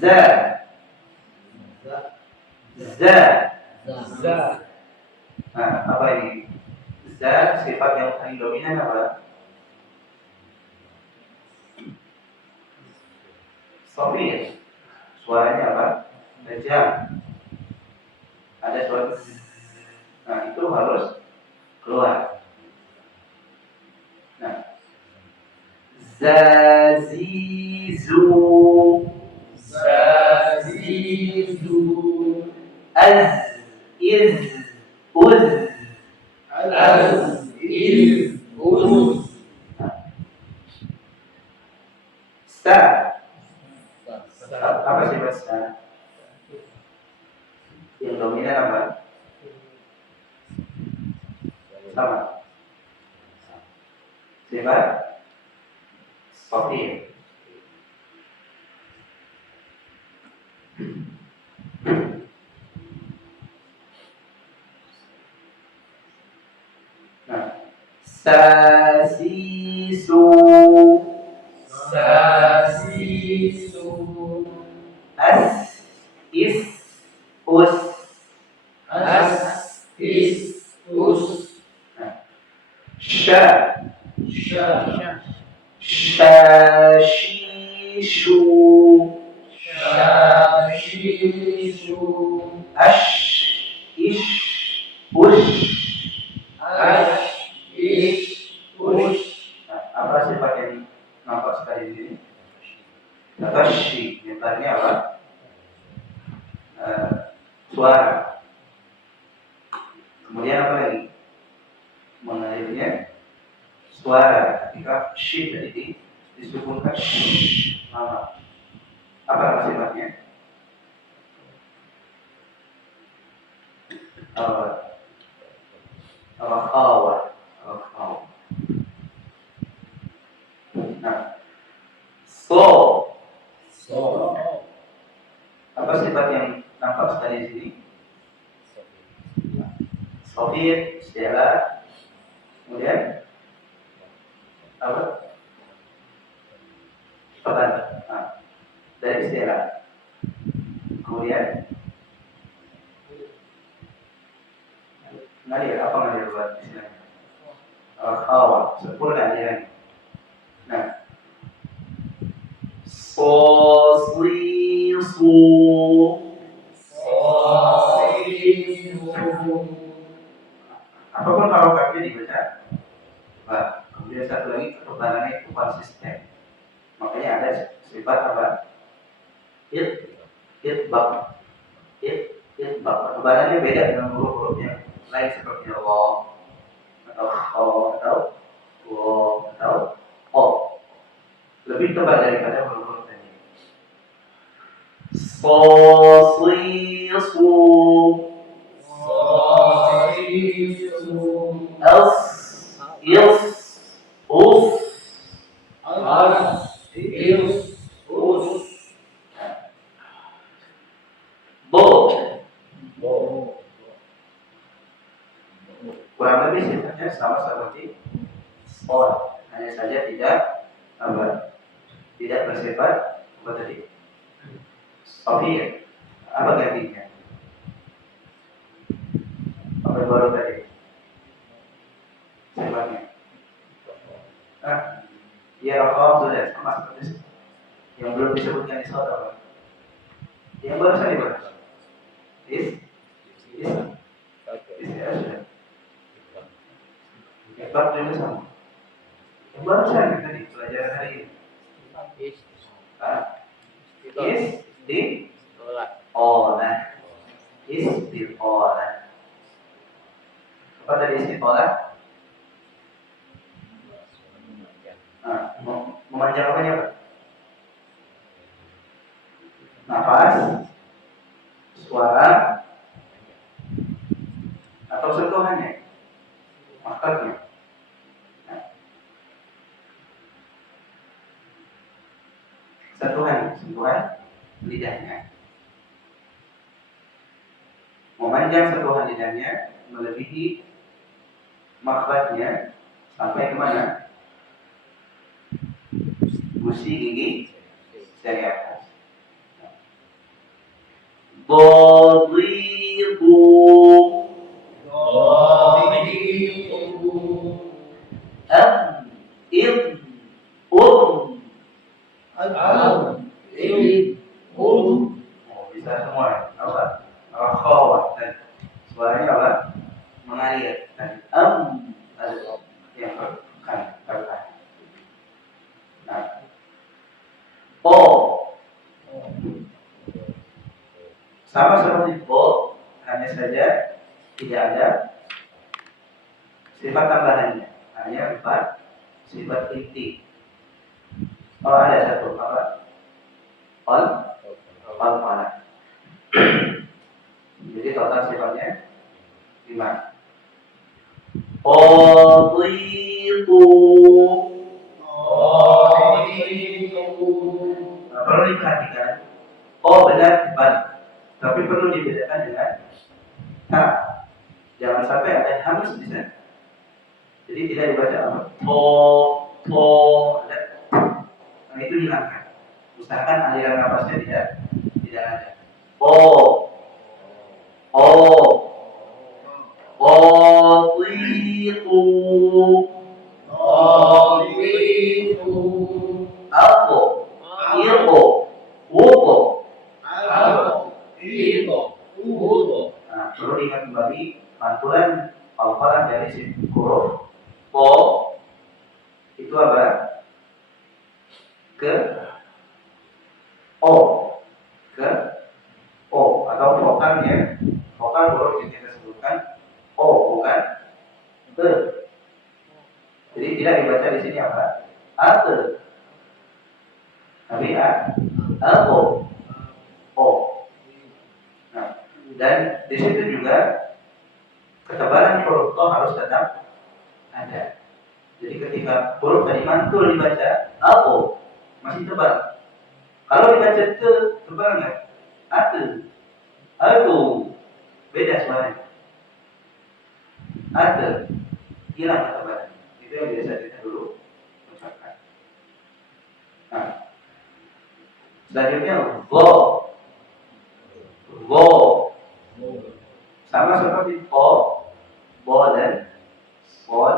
za, za. Nah, apa ini? Za sifat yang paling dominan apa? Sofir. Suaranya apa? Tajam. Ada suara z. Nah, itu harus keluar. Nah, zazizu, az, iz, uz, sta. Apa sifat sta? Yang dominan apa? Sama. Sifat sofir. Nah, sasisu, as, is, us. Nah, sya, syashishu, ash, ish, ush. Nah, apa sifat yang nampak sekali di sini? Tabashi, misalnya apa? Suara. Kemudian apa lagi? Mengalirnya suara. Ketika shi tadi disukunkan sh, nama. Apa sifatnya? Al-khawat. Nah, so. Apa sifat yang nampak sekali di sini? Sofir, istilah. Kemudian apa? Pembantah. Nah, dari istilah. Kemudian ngalir, apa ngalir buat istilahnya? Al-khawat, sempurna dia. Nah, soslisu, apapun harokatnya dibaca. Nah, kemudian satu lagi ketebalannya itu konsisten. Makanya ada sifat apa? Itbaq. Ketebalannya beda dengan huruf-huruf yang lain seperti Allah atau kha atau wa atau o. Lebih tebal daripada huruf-huruf tadi. Sosisu, els, ils, us, bo. Kurang lebih sifatnya sama seperti sport, hanya saja tidak bersifat apa tadi? Sofir. Apa gantinya? Apa baru tadi? Sifatnya. Ya rokoh sudah sama seperti itu. Yang belum disebutkan di soal. Yang baru saya dibahas. Sudah. Yang juga sama. Yang baru saya tadi pelajaran hari ini. Istiqolah. Apa tadi istiqolah? Memanjang apanya, Pak? Nafas, suara, atau sentuhannya, maksudnya. Sentuhan lidahnya. Memanjang sentuhan lidahnya melebihi makhrajnya sampai kemana? Gusi gigi dari atas. Bodiku. Am. In. Oh, bisa semua. Apa? Khawat. Suaranya apa? Mengalir. Ada yang kan tertahan. Nah, sama seperti hanya saja tidak ada sifat tambahannya, hanya sifat inti. Ada satu apa? Mana? Jadi total sifatnya 5. Qaditu. Perlu diperhatikan. Benar depan. Tapi perlu dibedakan dengan jangan sampai ada hamus di sana. Jadi tidak dibaca apa? Ada. Nah, itu hilangkan. Usahakan aliran nafasnya tidak ada. Nah, perlu diingat kembali pantulan hafalan dari si huruf itu apa? Ke atau vokal huruf yang kita sebutkan bukan jadi tidak dibaca di sini apa? Tapi Nah, dan di situ juga ketebalan huruf harus tetap ada. Jadi ketika huruf tadi mantul dibaca masih tebal. Kalau dibaca tebal nggak? Beda suaranya. Hilang ketebalan. Itu yang biasa kita dulu ucapkan. Nah, selanjutnya go sama seperti bo dan bod.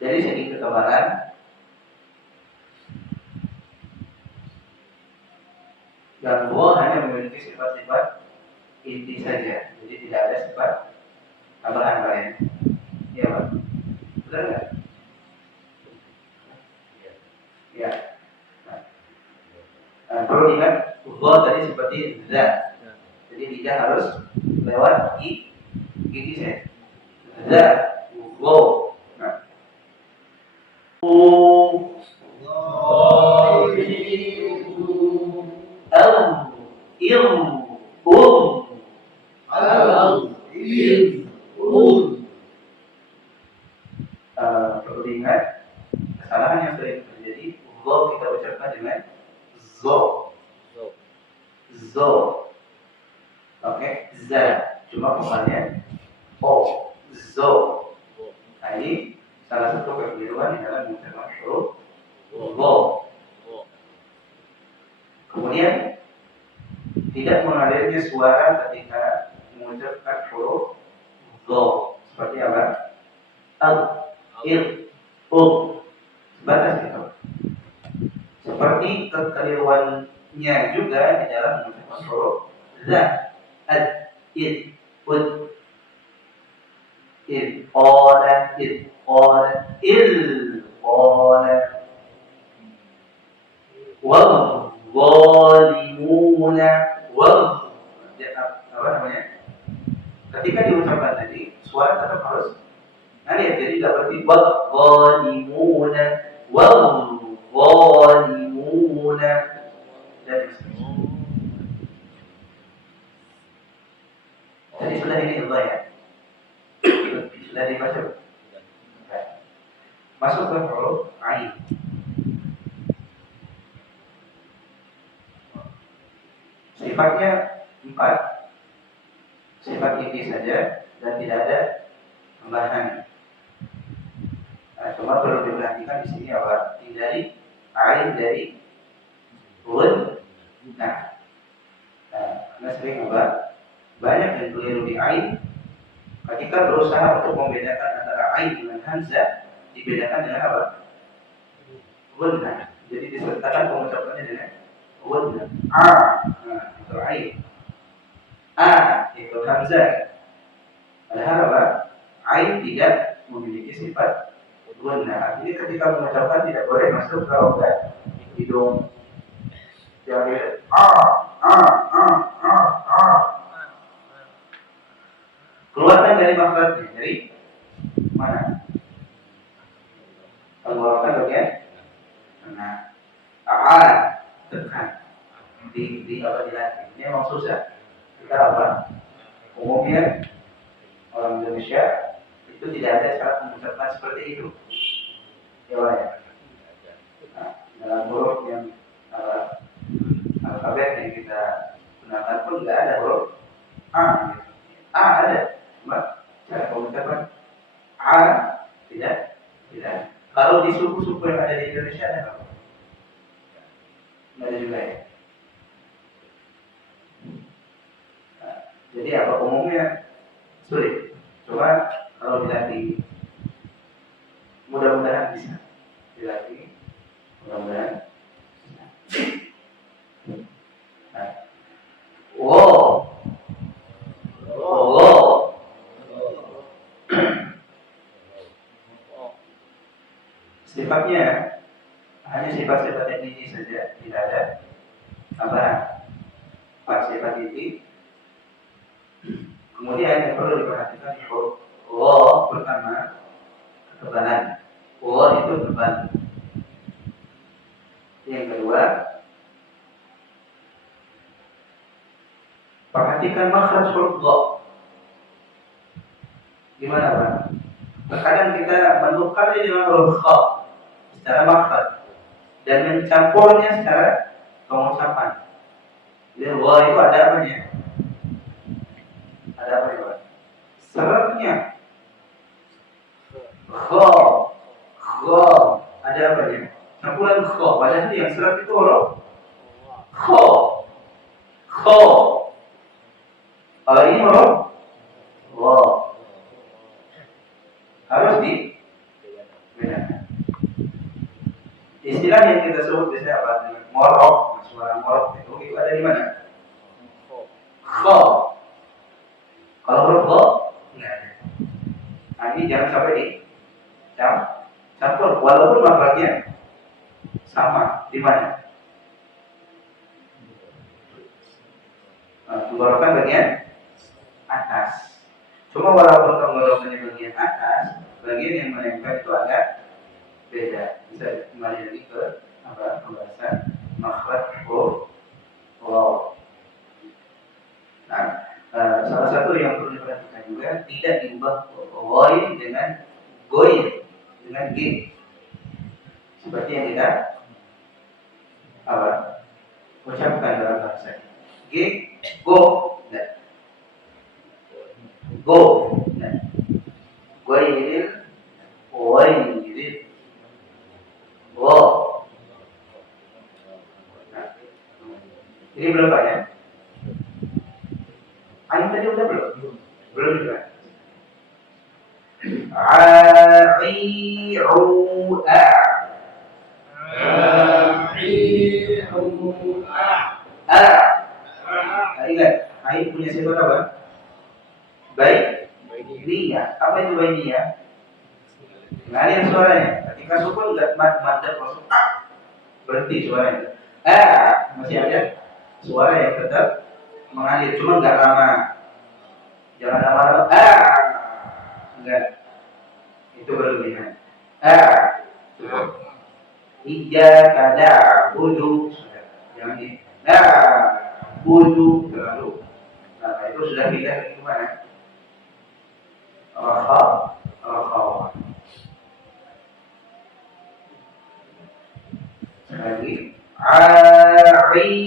Dari segi ketebalan dan bo hanya memiliki sifat-sifat inti saja, jadi tidak ada sifat tambahan lain. Iya Pak, benar nggak? Ya. Nah, perlu diingat go tadi seperti za, jadi lidah harus lewat gigi saya. Za, go. Perlu diingat kesalahan yang sering terjadi. Kita ucapkan dengan zo. Oke, za. Cuma vokalnya zo. Nah, ini salah satu kekeliruan di dalam mengucapkan huruf zo. Kemudian tidak mengalirnya suara ketika mengucapkan huruf zo. Seperti apa? Sebatas itu. Seperti kekeliruannya juga di dalam mengucapkan huruf za, apa namanya? Ketika diucapkan tadi, suara tetap harus ngalir, jadi tidak berarti zalimuna dan jadi sudah ini Allah ya. Sudah dibaca. Masuk ke huruf ain. Sifatnya 4. Sifat inti saja dan tidak ada tambahan. Nah, cuma perlu diperhatikan di sini apa? Dari ain dari gun Nah, karena sering banyak yang keliru di ain ketika berusaha untuk membedakan antara ain dengan hamzah, dibedakan dengan apa? Gunnah. Jadi disertakan pengucapannya dengan gunnah. Itu ain. Itu hamzah. Padahal apa? Ain tidak memiliki sifat gunnah. Jadi ketika mengucapkan tidak boleh masuk ke rongga hidung. Jadi keluarkan dari makhrajnya. Dari mana? Keluarkan bagian nah, tekan di apa di hati. Ini memang susah. Kita apa? Umumnya orang Indonesia itu tidak ada cara mengucapkan seperti itu. Ya, ya. Nah, dalam huruf yang alfabet yang kita gunakan pun nggak ada huruf A. Gitu. A ada, cuma cara pengucapan A tidak. Kalau di suku-suku yang ada di Indonesia ada nggak? Nggak ada juga ya. Nah, jadi apa umumnya sulit. Coba kalau dilatih, mudah-mudahan bisa dilatih, mudah-mudahan. Nah, wow. Sifatnya hanya sifat-sifat yang ini saja, tidak ada tambahan. Sifat ini. Kemudian yang perlu diperhatikan huruf wo pertama ketebalan. Wo itu tebal. Yang kedua, perhatikan makhraj huruf go. Gimana Pak? Terkadang kita menukarnya dengan huruf kha secara makhraj dan mencampurnya secara pengucapan. Jadi wo itu ada apanya? Ada apa ya? Seratnya. Kha. Ada apa ya? Campuran kha. Padahal yang serat itu huruf kha. Kalau ini huruf wa. Harus dibedakan. Istilah yang kita sebut biasanya apa? Morok. Suara morok itu ada di mana? Kha. Kalau huruf go, enggak ada. Nah, ini jangan sampai campur, walaupun makhrajnya sama. Di mana? Tenggorokan bagian atas. Cuma walaupun tenggorokannya bagian atas, bagian yang menempel itu agak beda. Bisa kembali lagi ke pembahasan makhraj huruf waw. Nah, salah satu yang perlu diperhatikan juga tidak diubah goin dengan g seperti yang kita ucapkan dalam bahasa g go goil wo. Nah, ini belum Pak ya? Ain tadi udah belum juga. Ingat, ain punya sifat apa? Baik. Niyah. Apa itu baik niyah? Mengalir suaranya. Ketika sukun enggak mad langsung berhenti suaranya. Masih ada suara yang tetap mengalir, cuma enggak lama. Jangan lama-lama. Enggak. Itu berlebihan. Iyyaka na'budu. Jangan di budu terlalu. Nah, itu sudah pindah ke mana? Rakha. Lagi. Ari'u